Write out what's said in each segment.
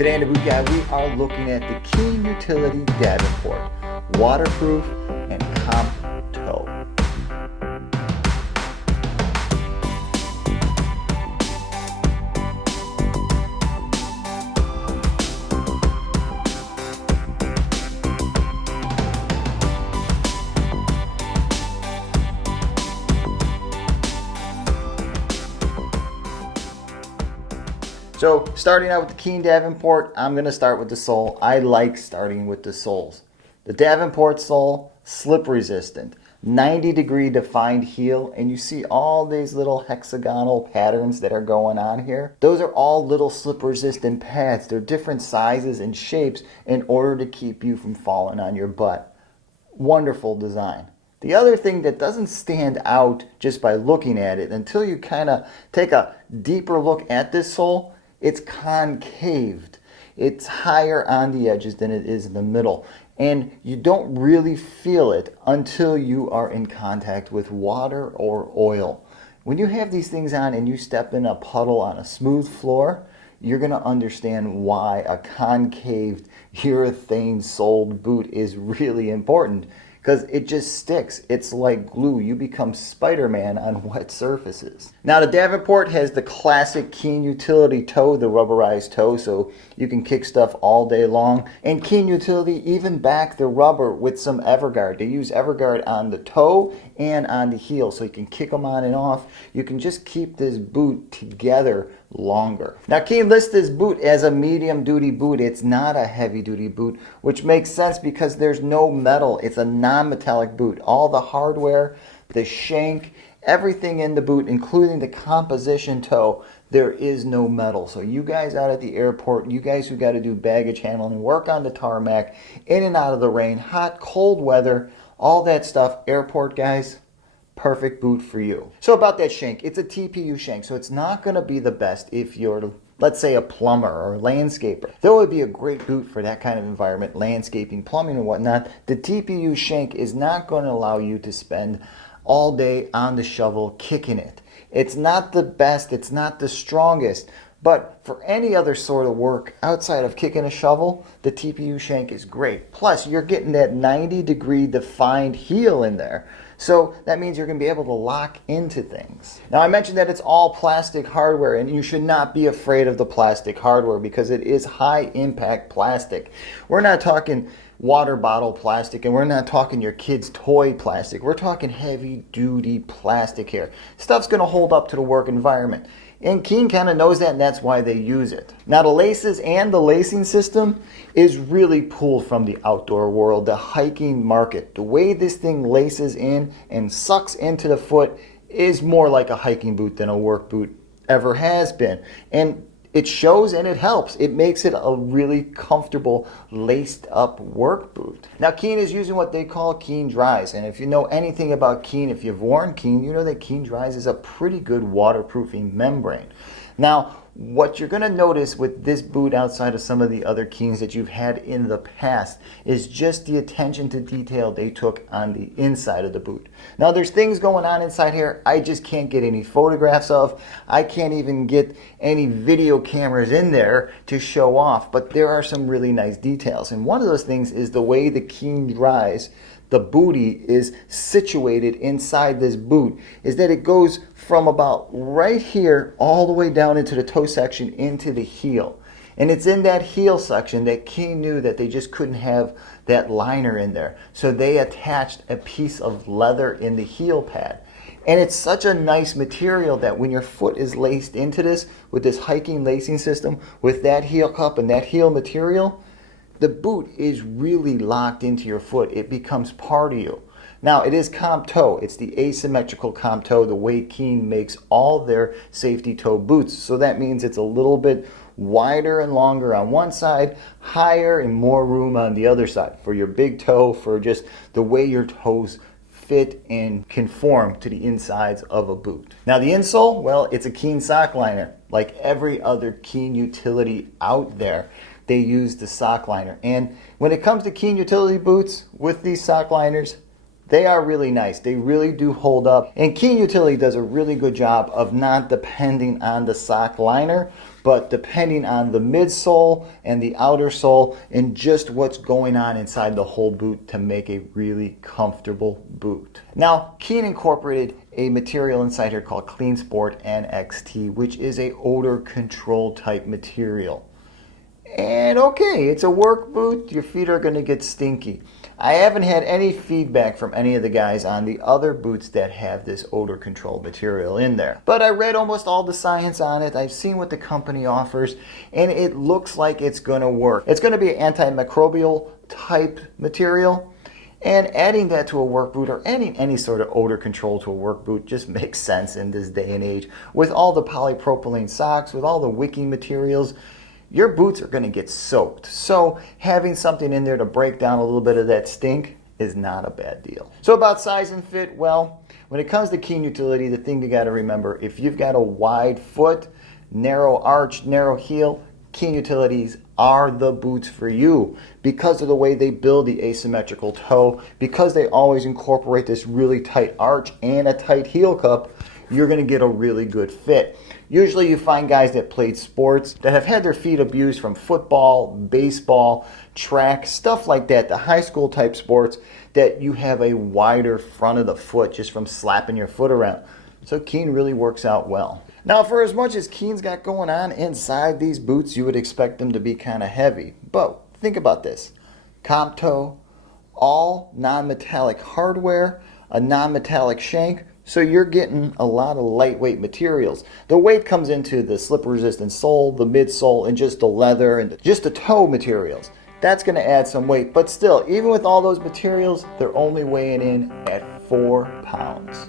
Today in the Boot Guide, we are looking at the Keen Utility Davenport, waterproof and comp toe. So starting out with the Keen Davenport, I'm going to start with the sole. I like starting with the soles. The Davenport sole, slip resistant, 90-degree defined heel, and you see all these little hexagonal patterns that are going on here. Those are all little slip resistant pads. They're different sizes and shapes in order to keep you from falling on your butt. Wonderful design. The other thing that doesn't stand out just by looking at it until you kind of take a deeper look at this sole, it's concaved. It's higher on the edges than it is in the middle. And you don't really feel it until you are in contact with water or oil. When you have these things on and you step in a puddle on a smooth floor, you're going to understand why a concaved urethane-soled boot is really important. Because it just sticks. It's like glue. You become Spider-Man on wet surfaces. Now the Davenport has the classic Keen Utility toe, the rubberized toe, so you can kick stuff all day long. And Keen Utility even back the rubber with some Everguard. They use Everguard on the toe and on the heel, so you can kick them on and off. You can just keep this boot together longer. Now Keen lists this boot as a medium duty boot. It's not a heavy duty boot, which makes sense because there's no metal. It's a non-metallic boot. All the hardware, the shank, everything in the boot, including the composition toe, there is no metal. So you guys out at the airport, you guys who got to do baggage handling, work on the tarmac, in and out of the rain, hot, cold weather, all that stuff, airport guys, perfect boot for you. So about that shank, it's a TPU shank, so it's not going to be the best if you're, let's say, a plumber or a landscaper. That would be a great boot for that kind of environment, landscaping, plumbing, and whatnot. The TPU shank is not going to allow you to spend all day on the shovel kicking it. It's not the best, it's not the strongest, but for any other sort of work outside of kicking a shovel, the TPU shank is great. Plus, you're getting that 90-degree defined heel in there. So that means you're going to be able to lock into things. Now I mentioned that it's all plastic hardware, and you should not be afraid of the plastic hardware because it is high impact plastic. We're not talking water bottle plastic, and we're not talking your kid's toy plastic. We're talking heavy duty plastic here. Stuff's going to hold up to the work environment. And Keen kind of knows that, and that's why they use it. Now the laces and the lacing system is really pulled from the outdoor world, the hiking market. The way this thing laces in and sucks into the foot is more like a hiking boot than a work boot ever has been. And it shows and it helps. It makes it a really comfortable laced up work boot. Now Keen is using what they call Keen Dries, and if you know anything about Keen, if you've worn Keen, you know that Keen Dries is a pretty good waterproofing membrane. Now what you're going to notice with this boot outside of some of the other Keens that you've had in the past is just the attention to detail they took on the inside of the boot. Now there's things going on inside here I just can't get any photographs of. I can't even get any video cameras in there to show off, but there are some really nice details. And one of those things is the way the Keen Dries, the booty is situated inside this boot, is that it goes from about right here all the way down into the toe section into the heel. And it's in that heel section that Keen knew that they just couldn't have that liner in there. So they attached a piece of leather in the heel pad. And it's such a nice material that when your foot is laced into this with this hiking lacing system, with that heel cup and that heel material, the boot is really locked into your foot. It becomes part of you. Now it is comp toe. It's the asymmetrical comp toe, the way Keen makes all their safety toe boots. So that means it's a little bit wider and longer on one side, higher and more room on the other side for your big toe, for just the way your toes fit and conform to the insides of a boot. Now the insole, well, it's a Keen sock liner. Like every other Keen utility out there, they use the sock liner. And when it comes to Keen utility boots with these sock liners, They are really nice. They really do hold up. And Keen Utility does a really good job of not depending on the sock liner, but depending on the midsole and the outer sole and just what's going on inside the whole boot to make a really comfortable boot. Now, Keen incorporated a material inside here called Clean Sport NXT, which is a odor control type material. And okay, it's a work boot. Your feet are going to get stinky. I haven't had any feedback from any of the guys on the other boots that have this odor control material in there. But I read almost all the science on it. I've seen what the company offers, and it looks like it's going to work. It's going to be an antimicrobial type material, and adding that to a work boot or adding any sort of odor control to a work boot just makes sense in this day and age. With all the polypropylene socks, with all the wicking materials, your boots are going to get soaked. So having something in there to break down a little bit of that stink is not a bad deal. So about size and fit, well, when it comes to Keen Utility, the thing you got to remember, if you've got a wide foot, narrow arch, narrow heel, Keen Utilities are the boots for you because of the way they build the asymmetrical toe, because they always incorporate this really tight arch and a tight heel cup. You're going to get a really good fit. Usually you find guys that played sports that have had their feet abused from football, baseball, track, stuff like that, the high school type sports, that you have a wider front of the foot just from slapping your foot around. So Keen really works out well. Now, for as much as Keen's got going on inside these boots, you would expect them to be kind of heavy. But think about this. Comp toe, all non-metallic hardware, a non-metallic shank, so you're getting a lot of lightweight materials. The weight comes into the slip-resistant sole, the midsole, and just the leather and just the toe materials. That's going to add some weight, but still, even with all those materials, they're only weighing in at 4 pounds.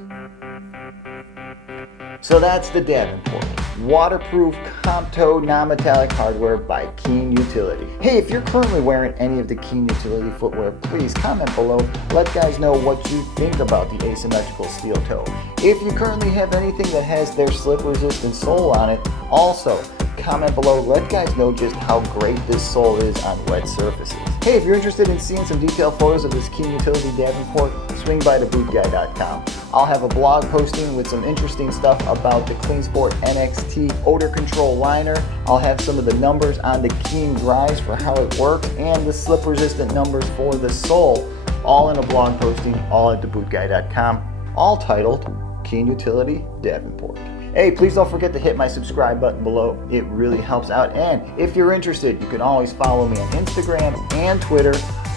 So that's the Davenport. Waterproof comp toe non-metallic hardware by Keen Utility. Hey, if you're currently wearing any of the Keen Utility footwear, please comment below. Let guys know what you think about the asymmetrical steel toe. If you currently have anything that has their slip-resistant sole on it, also comment below. Let guys know just how great this sole is on wet surfaces. Hey, if you're interested in seeing some detailed photos of this Keen Utility Davenport, swing by to bootguy.com. I'll have a blog posting with some interesting stuff about the Clean Sport NXT odor control liner. I'll have some of the numbers on the Keen dries for how it works and the slip resistant numbers for the sole, all in a blog posting, all at thebootguy.com, all titled Keen Utility Davenport. Hey, please don't forget to hit my subscribe button below. It really helps out. And if you're interested, you can always follow me on Instagram and Twitter.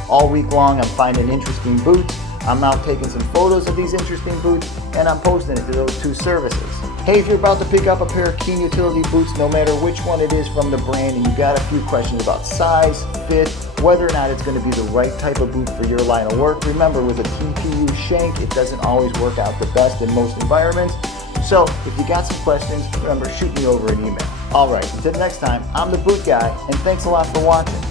All week long, I'm finding interesting boots. I'm out taking some photos of these interesting boots, and I'm posting it to those two services. Hey, if you're about to pick up a pair of Keen Utility boots, no matter which one it is from the brand, and you got a few questions about size, fit, whether or not it's going to be the right type of boot for your line of work, remember, with a TPU shank, it doesn't always work out the best in most environments. So if you got some questions, remember, shoot me over an email. All right, until next time, I'm the Boot Guy, and thanks a lot for watching.